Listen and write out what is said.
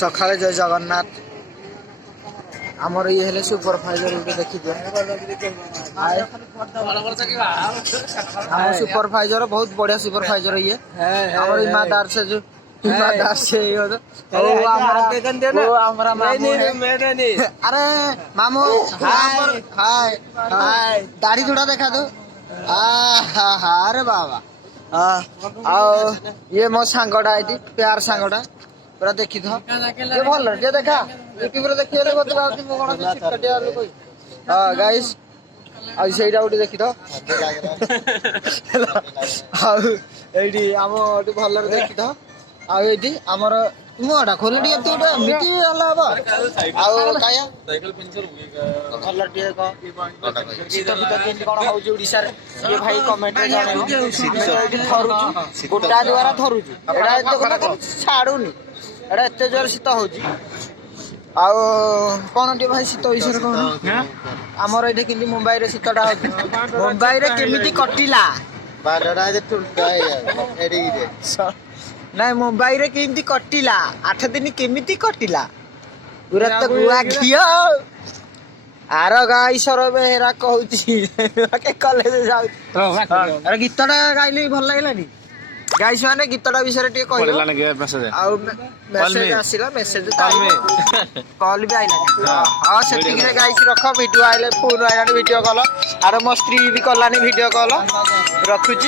सकाळे जय जगन्नाथ आमर ये हेले सुपरवाइजर के देखि दियो हम सुपरवाइजर बहुत बढ़िया सुपरवाइजर ये हमर ईमानदार से जो ईमानदार से ये ओ आवेदन दे ना हमरा मामू अरे मामू हाय हाय हाय दाढ़ी थोड़ा दिखा दो अरे बाबा आओ ये मो सांगडा आइडी प्यार सांगडा पूरा देखि थो ये भल जे देखा यूट्यूब रे देखिले बत बाउती मो कोन चिकटिया लोक हां गाइस आ सेइडा उठी देखि थो आ एडी हमो उठी भल रे देखि थो आ एडी हमर मुआडा खोली डी एते उठा मिटी हला बा आ काया साइकिल पंचर हुई भल टिए को सीता सीता केन कोन हो जे ओडिसा रे ये भाई कमेंट रे जाने एडी थरुचु गोटा द्वारा थरुचु एडा एते कोन छाडुनी एडा एते जोर शीत होजी आउ कोन टी भाई शीत विषय कोन हमर एठी किंदी मुंबई रे शीतटा होजी मुंबई रे केमिति कटिला बारडा जे टुलटा एडी रे नहीं मुंबई रे केमिति कटिला 8 दिन केमिति कटिला पूरा तो गुआ घियो आर गाई सर बेरा कहूची के कॉलेज जाउ अरे गीतटा गाइले भल लागलानी गाइस माने गीतटा विषय टे कहलो बोलला ने मेसेज आ मेसेज आसीला मेसेज कॉल भी आइला हां सेटिंग रे गाइस रखो वीडियो आइले फोन आइला वीडियो कॉल आर मो स्त्री भी कलानी वीडियो कॉल रखुची